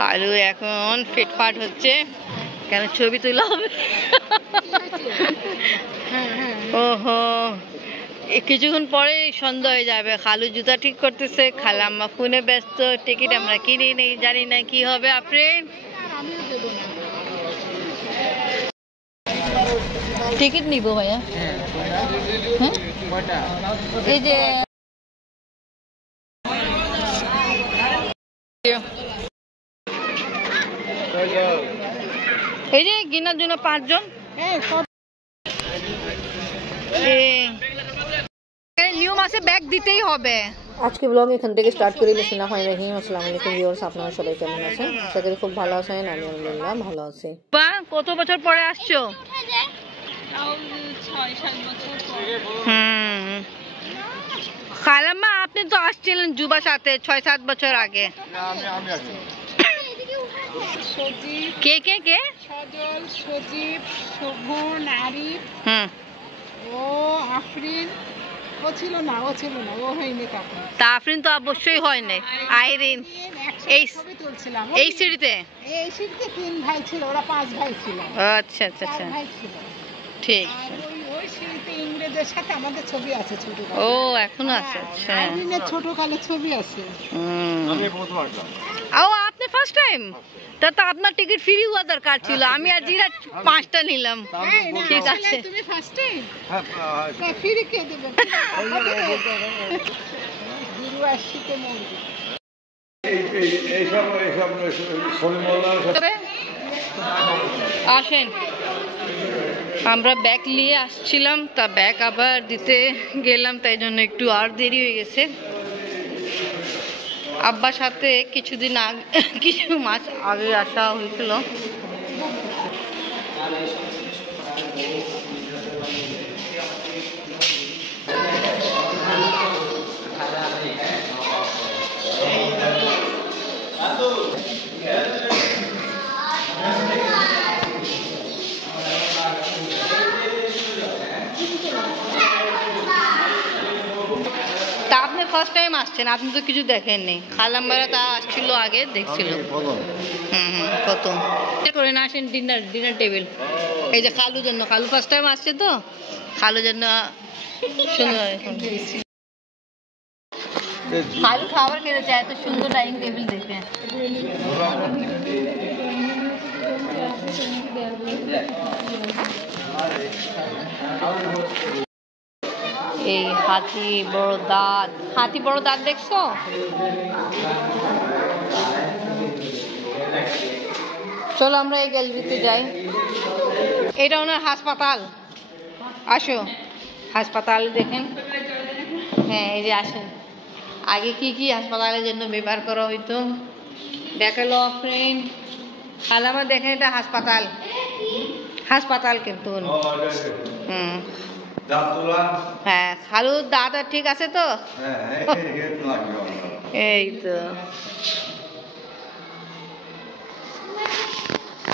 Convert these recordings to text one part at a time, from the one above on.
খালু এখন ফিটফাট হচ্ছে, কেন ছবি তোলা হবে। ওহো, কিছুক্ষণ পরে সন্ধ্যা হয়ে যাবে। খালু জুতা ঠিক করতেছে, খালাম্মা ফোনে ব্যস্ত, টিকিট আমরা কিনি নেই, জানি না কি হবে। আপনি টিকিট নিব ভাইয়া? এই যে এই যে গিনার জন্য 5 জন। নিয়ম আছে, ব্যাগ দিতেই হবে। আজকে ব্লগ এখান থেকে স্টার্ট করে বিসমিল্লাহির আসসালামু আলাইকুম ভিউয়ার্স, আপনারা সবাই কেমন আছেন? আশা করি খুব ভালো আছেন। আমি আলহামদুলিল্লাহ ভালো আছি। বা কত বছর পরে আসছো? 6-7 বছর পরে। খালাম্মা আপনি তো আসছিলেন জুবার সাথে 6-7 বছর আগে। কে কে কে? সজল, সজীব, শোভন, আরিফ, ও আফরিন। ও ছিল না, ও হয়নি তখন। তা আফরিন তো অবশ্যই হয় নাই। আইরিন ছবি তুলছিলাম এই সিঁড়িতে। এই সিঁড়িতে 3 ভাই ছিল, ওরা 5 ভাই ছিল। আচ্ছা আচ্ছা আচ্ছা, ভাই ছিল। ঠিক। ওই সিঁড়িতে ইংরেজের সাথে আমাদের ছবি আছে ছোট। ও এখনো আছে? আচ্ছা, আইরিনের ছোট কালে ছবি আছে। আমি প্রথমবার। ও আপনি ফার্স্ট টাইম? তা তো আপনার টিকিট ফ্রি হওয়া দরকার ছিল। আমি আর জিরা 5টা নিলাম। ঠিক আছে, তুমি ফার্স্ট টাইম? হ্যাঁ, ফ্রি কে দেবে? গুরু আসিতে মন্দির আসেন। আমরা ব্যাগ নিয়ে আসছিলাম, তা ব্যাগ আবার দিতে গেলাম, তাই জন্য একটু আর দেরি হয়ে গেছে। আব্বার সাথে কিছুদিন আগে, কিছু মাস আগে আসা হয়েছিল। আপনি ফার্স্ট টাইম আসছেন, আপনি তো কিছু দেখেননি। খালাম্মারা তা আসছিল আগে, দেখছিল। প্রথম করে না আসেন ডিনার টেবিল। এই যে খালুর জন্য, খালু ফার্স্ট টাইম আসছে তো খালুর জন্য সুন্দর। খালু খাবার খেতে চায়, এত সুন্দর ডাইনিং টেবিল দেখে। এই হাতি বড় দাঁত দেখছো? চলো আমরা এই গ্যালারিতে যাই। এটা ওনার হাসপাতাল। আসো হাসপাতাল দেখেন। হ্যাঁ এই যে আসেন। আগে কি কি হাসপাতালের জন্য ব্যবহার করা হইতো দেখালো ফ্রেন্ড। খালামা দেখেন, এটা হাসপাতাল কিন্তু। হ্যাঁ, খালুর দাঁত ঠিক আছে তো? এই তো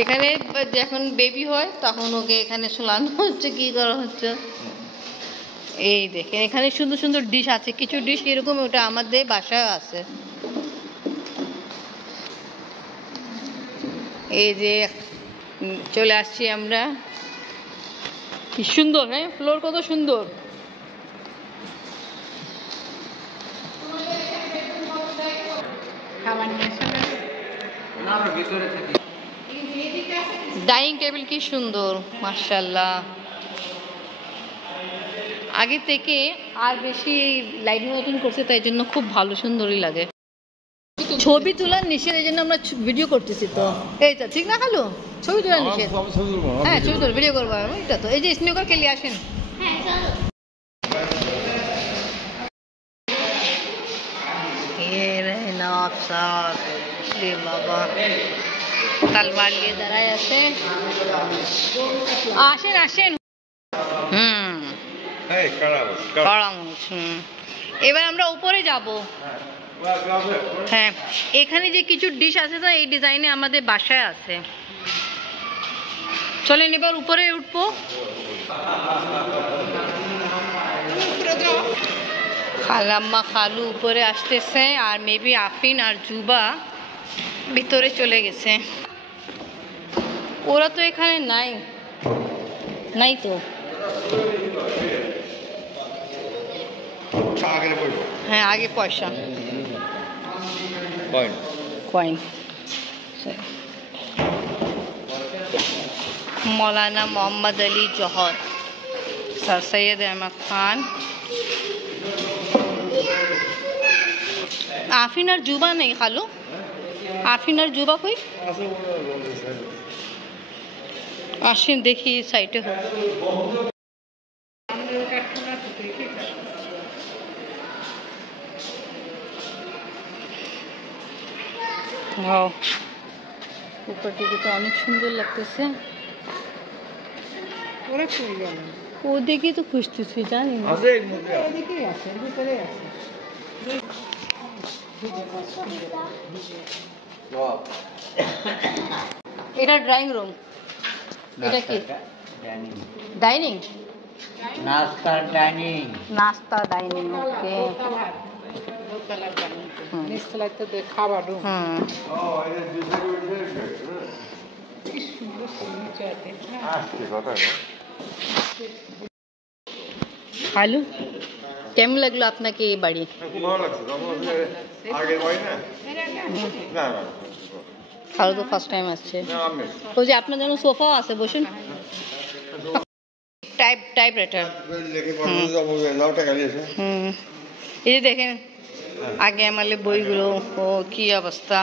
এখানে যখন বেবি হয় তখন ওকে এখানে শোলানো হচ্ছে। কি করা হচ্ছে এই দেখেন। এখানে সুন্দর সুন্দর ডিশ আছে, কিছু ডিশ এরকম, ওটা আমাদের বাসায় আছে। এই যে চলে আসছি আমরা। কি সুন্দর, হ্যাঁ ফ্লোর কত সুন্দর। ডাইনিং টেবিল কি সুন্দর, মাশাআল্লাহ। আগে থেকে আর বেশি লাইটিং ওয়াইটিং করছে, তাই জন্য খুব ভালো, সুন্দরই লাগে। ছবি তোলার নিষেধ, এই জন্য আমরা ভিডিও করতেছি তো। এই তো ঠিক না খালু? ছবি তোলার নিষেধ। হ্যাঁ ছবি তোলা, ভিডিও করবো এটা তো। এই যে স্নিকার কে নিয়ে আসেন। বাবা তলবার নিয়ে দাঁড়ায় আছে। আসেন আসেন। এবার আমরা উপরে যাব। হ্যাঁ, এখানে যে কিছু ডিশ আছে তো এই ডিজাইনে আমাদের বাসায় আছে। চলেন এবার উপরে উঠবো। খালাম্মা খালু উপরে আসতেছে, আর মেবি আফিন আর জুবা ভিতরে চলে গেছে। ওরা তো এখানে নাই, নাই তো। হ্যাঁ, আগে পয়সা, কয়েন। मौलाना मोहम्मद अली जौहर, सर सैयद अहमद खान। आफिन और जुबा नहीं खालू, आफिन और जुबा कोई आशिन देखिए साइड हो। वाओ, ऊपर दिखे तो अनेक सुंदर लगतेছে। ওরা কই গেল? ওদিকে তো খুঁজতেছি, জানি না। আছে এর মধ্যে, ওদিকেই আছে, ভিতরে আছে। এটা ড্রয়িং রুম, এটা কি ডাইনিং? नाश्ता डाइनिंग। नाश्ता डाइनिং, ওকে। নিচতলায় তো খাবার রুম। খালু, কেমন লাগলো আপনাকে এই বাড়ি? খালু তো ফার্স্ট টাইম আসছে। ওই যে আপনার জন্য সোফাও আছে, বসুন। Type writer. এই যে দেখেন আগে আমাদের বইগুলো, ও কি অবস্থা।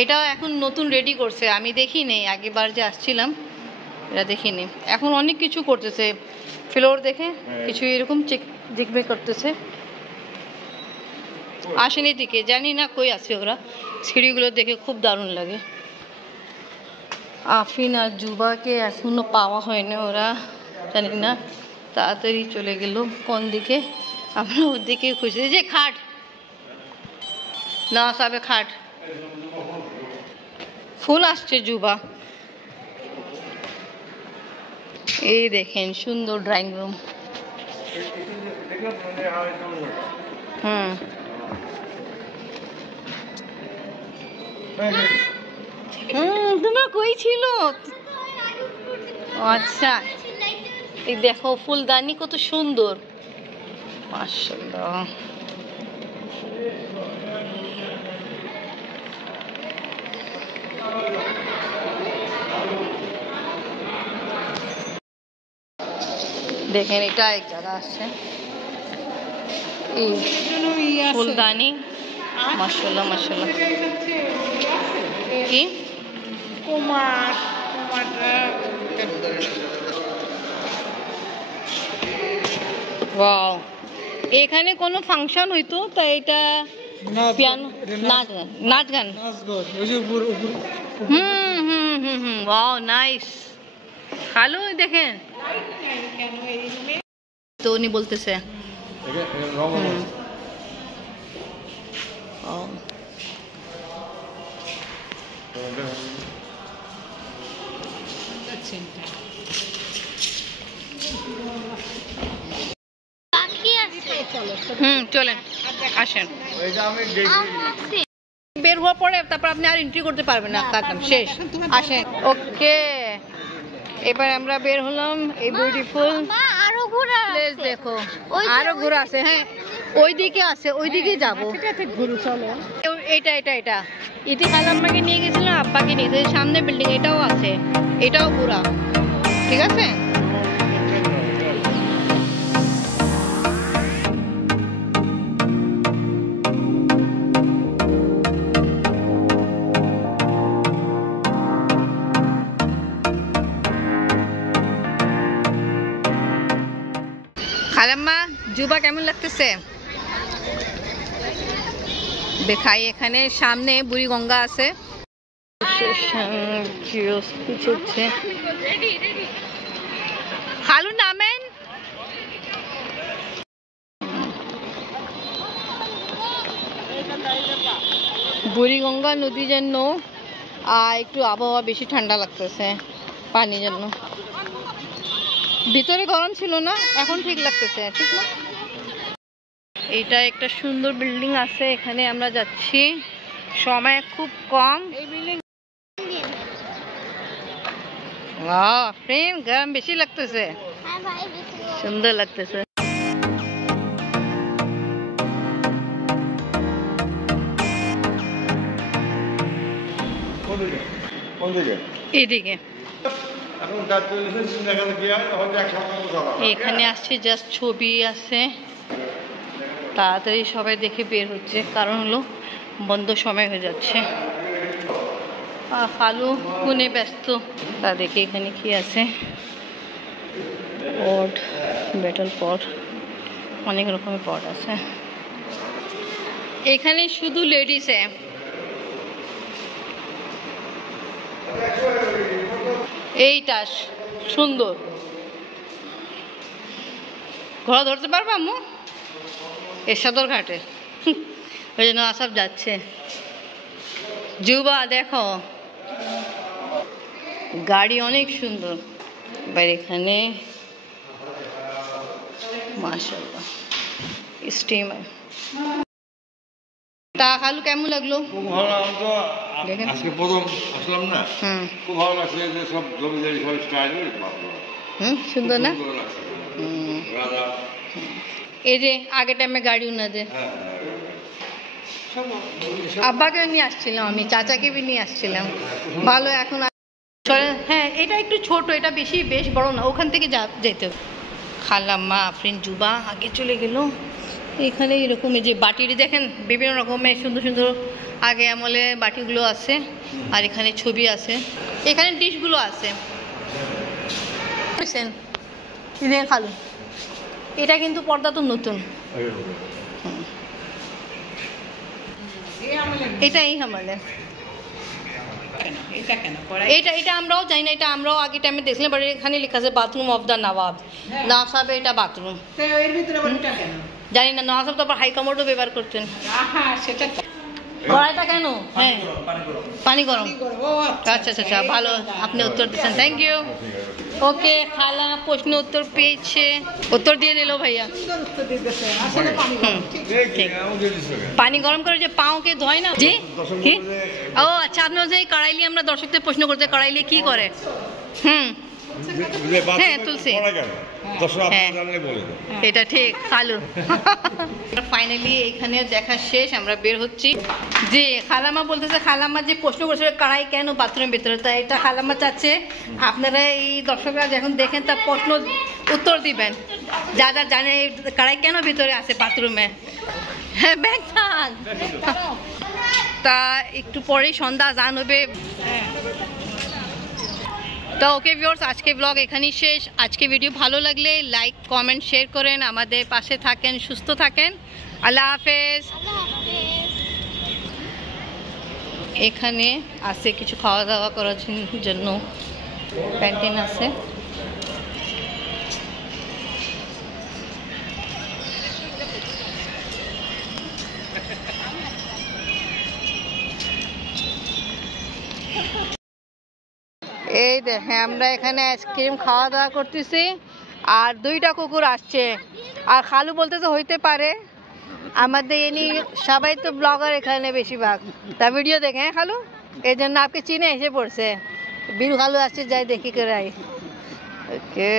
এটাও এখন নতুন রেডি করছে, আমি দেখিনি, আগেবার যে আসছিলাম এটা দেখিনি। এখন অনেক কিছু করতেছে, ফ্লোর দেখে কিছু এরকম জিগবে করতেছে। আসেনি দিকে, জানি না কই আছে ওরা। সিঁড়িগুলো দেখে খুব দারুণ লাগে। আফিন আর জুবাকে এখনো পাওয়া হয়নি, ওরা জানি না তাড়াতাড়ি চলে গেল কোন দিকে। আমরা ওর দিকে খুঁজছি। যে খাট না সাবে, খাট ফুল আসছে জুবা। এই দেখেন সুন্দর ড্রয়িং রুম। তোমরা কই ছিল? আচ্ছা, এই দেখো ফুলদানি কত সুন্দর, মাশাআল্লাহ। দেখেন এটা এক জায়গা আছে, এই ফুলদানি, মাশাআল্লাহ মাশাআল্লাহ। কি কুমার, ওয়াও, এখানে কোনো ফাংশন হইতো তাই এটা পিয়ানো, নাচ গান। Wow nice. খালু দেখেন তো উনি বলতেছে চলেন আসেন। বের হওয়ার পরে তারপর আপনি আর এন্ট্রি করতে পারবেন না, একদম শেষ। আসেন, ওকে। এবার আমরা বের হলাম। এই বিউটিফুল প্লেস দেখো, আরো ঘোরা আছে। হ্যাঁ, ওইদিকে আছে, ওইদিকে যাবো। এটা এটা এটা ইতি খালাম্মাকে নিয়ে গেছিলাম, আব্বাকে নিয়ে গেছিলাম। সামনে বিল্ডিং এটাও আছে, এটাও ঘোরা, ঠিক আছে। খালাম্মা, জুবা কেমন লাগতেছে দেখাই। এখানে সামনে বুড়ি গঙ্গা আছে। খালু নামেন। বুড়িগঙ্গা নদী জন্য একটু আবহাওয়া বেশি ঠান্ডা লাগতেছে, পানির জন্য। ভিতরে গরম ছিল না, এখন ঠিক লাগতেছে, ঠিক না? এটা একটা সুন্দর বিল্ডিং আছে, এখানে আমরা যাচ্ছি, সময় খুব কম। এই বিল্ডিং ওয়াও ফ্রেন্ড, গরম বেশি লাগতেছে, সুন্দর লাগতেছে। এদিকে এখানে আসছে, জাস্ট ছবি আছে, তাড়াতাড়ি সবাই দেখে বের হচ্ছে, কারণ হলো বন্ধ সময় হয়ে যাচ্ছে। ফালু কোনে ব্যস্ত, তা দেখে এখানে কি আছে, পট, বেটল পট, অনেক রকমের পট আছে। এখানে শুধু লেডিস এইটা সুন্দর, ঘোড়া ধরতে পারবো আম্মু এরশাদর ঘাটে, ওই জন্য আসব যাচ্ছে। যুবা দেখো, গাড়ি অনেক সুন্দর। এবার এখানে মাশাআল্লাহ স্টিমার। তা খালু কেমন লাগলো? খুব ভালো লাগলো। আজকে প্রথম আসলাম না, খুব ভালো লাগছে যে সব জমিদারি সব স্টাইল, সুন্দর না? এই যে আগে টাইমে গাড়ি উনাদের আব্বাকে নিয়ে আসছিলাম, আমি চাচাকে भी নিয়ে আসছিলাম, ভালো। এখন হ্যাঁ এটা একটু ছোট, এটা বেশ বড় না, ওখান থেকে যেতে হবে। খালাম্মা আফরিন যুবা আগে চলে গেল। এখানে এরকম এই যে বাটির দেখেন, বিভিন্ন রকমের সুন্দর সুন্দর আগে আমলে বাটিগুলো আছে, আর এখানে ছবি আছে, এখানে ডিশগুলো আছে। খালু এটা কিন্তু পর্দা তো নতুন, এটাই আমাদের এটা আমরাও জানি না, এটা আমরাও আগে টাইমে দেখলাম, বাট এখানে লেখা আছে বাথরুম অফ দ্য নবাব। নওয়াব এটা বাথরুম, জানি না। নওয়াব তো আবার হাই কমোডও ব্যবহার করতেন। কড়াইটা কেন? হ্যাঁ পানি গরম। আচ্ছা আচ্ছা আচ্ছা, ভালো আপনি উত্তর দিচ্ছেন, থ্যাংক ইউ। ওকে, খালা প্রশ্ন উত্তর পেয়েছে, উত্তর দিয়ে দিল ভাইয়া। পানি গরম করে যে পাওকে ধোয় না, জি কি? ও আচ্ছা, আপনি বলছেন এই কড়াইলি, আমরা দর্শকদের প্রশ্ন করতে, কড়াইলি কি করে? হ্যাঁ তুলসী, হ্যাঁ এটা ঠিক খালু। ফাইনালি এখানে দেখা শেষ, আমরা বের হচ্ছি। যে খালাম্মা বলতেছে, খালাম্মা যে প্রশ্ন করছে কড়াই কেন বাথরুমের ভিতরে, তা এটা খালাম্মা চাচ্ছে আপনারা এই দর্শকরা যখন দেখেন তার প্রশ্ন উত্তর দিবেন, যা যা জানে কড়াই কেন ভিতরে আছে বাথরুমে। হ্যাঁ ব্যাগ থাক, তা একটু পরেই সন্ধ্যা আজান হবে। তো ওকে ভিউয়ার্স, আজকে ব্লগ এখানেই শেষ। আজকে ভিডিও ভালো লাগলে লাইক কমেন্ট শেয়ার করেন, আমাদের পাশে থাকেন, সুস্থ থাকেন। আল্লাহ হাফেজ। এখানে আছে কিছু খাওয়া দাওয়া করার জন্য ক্যান্টিন আছে। এই দেখেন আমরা এখানে আইসক্রিম খাওয়া দাওয়া করতেছি, আর দুইটা কুকুর আসছে, আর খালু বলতেছে হইতে পারে আমাদের এনি সবাই তো ব্লগার এখানে বেশিরভাগ, তা ভিডিও দেখে। হ্যাঁ খালু, এই জন্য আপনি চিনে এসে পড়ছে। বীর খালু আসছে, যাই দেখি করে। ওকে।